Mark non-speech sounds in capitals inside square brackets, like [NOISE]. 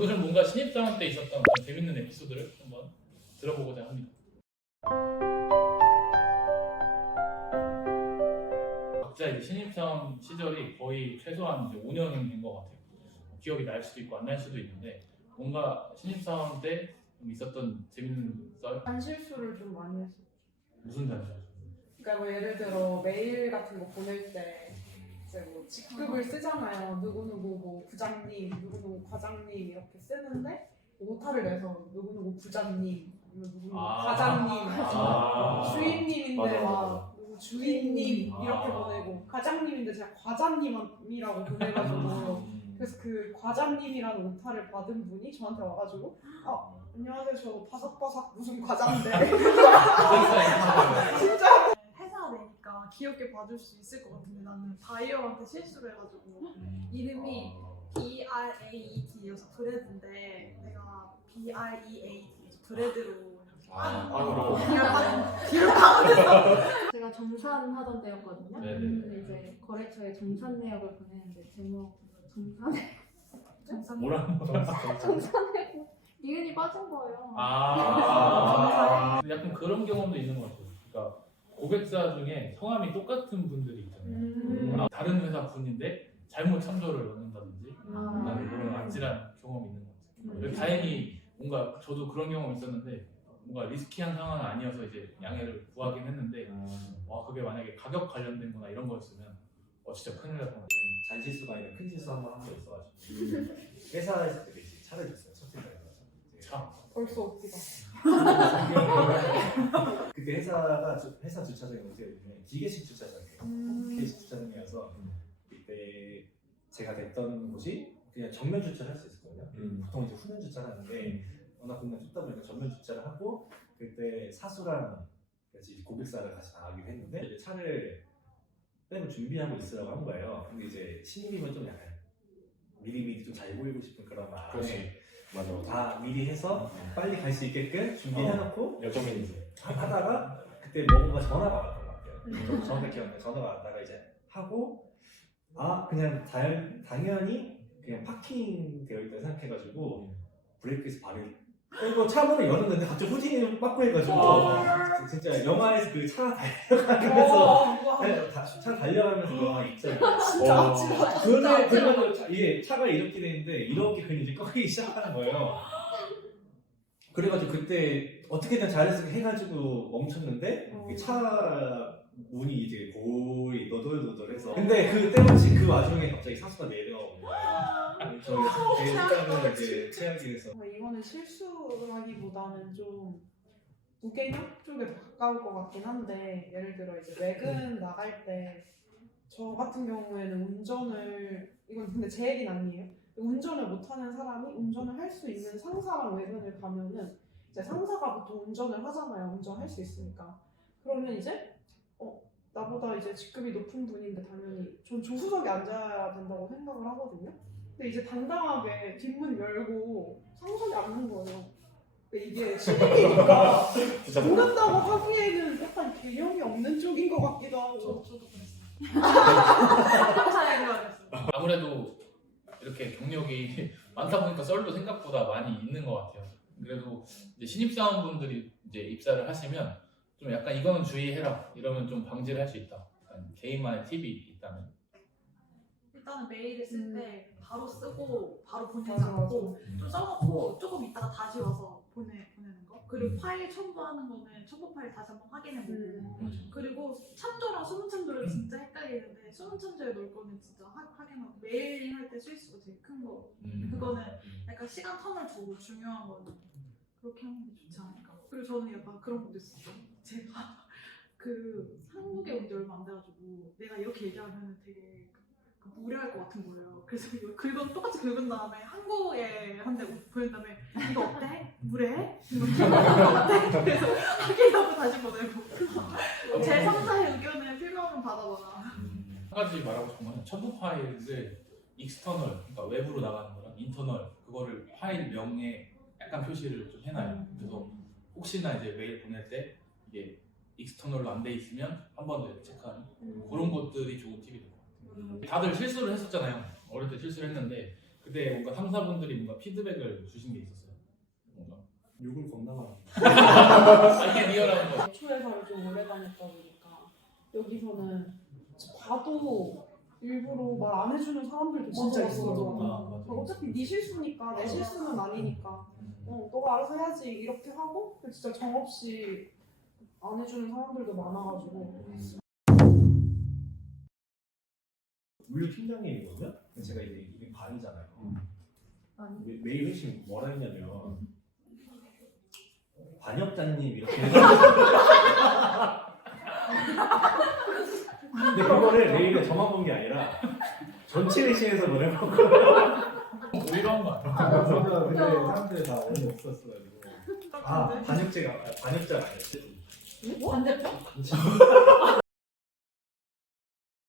오늘은 뭔가 신입사원 때 있었던 그런 재밌는 에피소드를 한번 들어보고자 합니다. 각자 이제 신입사원 시절이 거의 최소한 이제 5년은 된 것 같아요. 기억이 날 수도 있고 안 날 수도 있는데 뭔가 신입사원 때좀 있었던 재밌는 썰 단 실수를 좀 많이 했어. 무슨 단지 그러니까 뭐 예를 들어 메일 같은 거 보낼 때 이제 뭐 직급을 쓰잖아요. 누구 누구 뭐 부장님, 누구 누구 과장님 이렇게 쓰는데 오타를 내서 누구 누구 부장님, 아니면 누구 누구 아. 과장님, 아. 주인님인데 맞아, 막 맞아. 누구 주인님 아. 이렇게 보내고 과장님인데 제가 과장님이라고 보내가지고 그래서 그 과장님이라는 오타를 받은 분이 저한테 와가지고 아 안녕하세요 저 바삭바삭 무슨 과장인데 내니까 [LAUGHS] [LAUGHS] 귀엽게 봐줄 수 있을 것 같은데 나는 바이어한테 실수를 해가지고 이름이 B R A E D여서 브레드인데 내가 B R E A D 브레드로 아, 아, 그럼 제가 정산 하던 때였거든요. 네네. 근데 이제 거래처에 정산 내역을 보내는데 제목 정산 정상 뭐라는 거야? 정산 내역. 이은이 빠진 거예요. 아, 약간 그런 경험도 있는 것 같아요. 고객사 중에 성함이 똑같은 분들이 있잖아요. 음. 아, 다른 회사 분인데 잘못 참조를 넣는다든지 아. 그런 아찔한 경험이 있는 것 같아요. 음. 다행히 뭔가 저도 그런 경험이 있었는데 뭔가 리스키한 상황은 아니어서 이제 양해를 구하긴 했는데 와 그게 만약에 가격 관련된 거나 이런 거였으면 어 진짜 큰일 날 뻔했어요. 잔실수가 아니라 큰 실수 한 번 한 거 있어가지고 회사에서 되게 이제 차를 줬어요 첫 참. 벌써 웃기다. [LAUGHS] 그때 회사가 주- 회사 주차장이 어떻게 되냐면 기계식 주차장이에요. 음. 기계식 주차장이어서 그때 제가 됐던 곳이 그냥 정면 주차를 할 수 있었거든요. 보통 이제 후면 주차를 하는데 워낙 공간 좁다 보니까 전면 주차를 하고 그때 사수랑 같이 고객사를 같이 나가기로 했는데 이제 차를 빼고 준비하고 있으라고 한 거예요. 근데 이제 신입이면 좀 약간 미리미리 좀 잘 보이고 싶은 그런 마음에 그렇지. 맞아. 다 미리 해서 빨리 갈 수 있게끔 준비해놓고 여정인이지. 하다가 그때 뭔가 전화가 왔던 것 같아요. 저 정확히 기억나요. 전화가 왔다가 이제 하고 아 그냥 달, 당연히 그냥 파킹 되어 있다 생각해가지고 브레이크에서 발을 빼고 차 문을 열었는데 갑자기 후진을 빠꾸 해가지고 진짜 영화에서 그 차 달려가면서 와, 네, 다- 차 달려가면서 영화 있잖아요. 진짜 어. 아찔하다 그런데 그러면 차- 이게 차가 이렇게 되는데 이렇게 그냥 이제 꺾이기 시작하는 거예요. 그래가지고 그때 어떻게든 잘해서 해가지고 멈췄는데 어. 그차 문이 이제 거의 너덜너덜해서 근데 그 때마침 그 와중에 갑자기 사수가 내려 최악이 돼서 어, 이거는 실수라기보다는 좀 무개념 쪽에 더 가까울 것 같긴 한데 예를 들어 이제 외근 나갈 때 저 같은 경우에는 운전을 이건 근데 제 얘기는 아니에요. 운전을 못하는 사람이 운전을 할 수 있는 상사랑 외근을 가면은 이제 상사가 보통 운전을 하잖아요. 운전할 수 있으니까 그러면 이제 어 나보다 이제 직급이 높은 분인데 당연히 전 조수석에 앉아야 된다고 생각을 하거든요. 근데 이제 당당하게 뒷문 열고 상석에 앉는 거예요. 근데 이게 신입이니까 모른다고 하기에는 약간 개념이 없는 쪽인 것 같기도 저, 하고. 저도 그랬어요 [LAUGHS] 아무래도 이렇게 경력이 [LAUGHS] 많다 보니까 썰도 생각보다 많이 있는 것 같아요. 그래도 이제 신입사원분들이 이제 입사를 하시면 좀 약간 이거는 주의해라 이러면 좀 방지를 할 수 있다. 약간 개인만의 팁이 있다면. 일단은 메일을 쓸 때 바로 쓰고 바로 보내지 맞아. 않고 좀 써놓고 조금 있다가 다시 와서 보내, 보내는 거 그리고 파일 첨부하는 거는 첨부 파일 다시 한번 확인해보고 음. 그리고 참조랑 수능 참조를 진짜 헷갈리는데 수능 참조에 놓을 거는 진짜 하, 확인하고 메일링 할때 실수가 제일 큰 거. 음. 그거는 약간 시간 텀을 두고 중요한 거는 그렇게 하는 게 좋지 않을까. 그리고 저는 약간 그런 것도 있었어요. 제가 [LAUGHS] 그 한국에 온 지 얼마 안 돼가지고 내가 이렇게 얘기하면 되게 그 무례할 것 같은 거예요. 그래서 이거 긁은 똑같이 긁은 다음에 한국에 한대 보낸 다음에 이거 어때? 무례해? 이거 어때? 그래서 확인하고 다시 보내고 제 상사의 의견을 필요하면 받아봐라. 한 가지 말하고 싶은 거는 첨부 파일을 익스터널, 그러니까 외부로 나가는 거랑 인터널 그거를 파일 명에 약간 표시를 좀 해놔요. 그래서 혹시나 이제 메일 보낼 때 이게 익스터널로 안 돼 있으면 한 번 더 체크하는 그런 것들이 좋은 팁이 같아요. 다들 실수를 했었잖아요. 어릴 때 실수를 했는데 그때 뭔가 상사분들이 뭔가 피드백을 주신 게 있었어요. 뭔가 욕을 겁나 많이. 아, 이게 리얼한 거. 초회사를 좀 오래 다녔다 보니까 여기서는 봐도 일부러 말 안 해주는 사람들도 진짜 있어. 아, 맞아. 어차피 네 실수니까 내 실수는 아니니까 어, 너가 알아서 해야지 이렇게 하고 진짜 정없이 안 해주는 사람들도 많아가지고 우리 팀장님이거든요. 제가 이제 이게 반이잖아요. 아니. 매- 매일 회식 뭐라 했냐면 관역자님 이렇게 [LAUGHS] 근데 그거를 메일에 저만 본 게 아니라 전체 회식에서 보내고 오히려 한거 아니야? 저도 그때 사람들이 다 오늘 없었어가지고 아 아, 관역자 아니었지 반대편?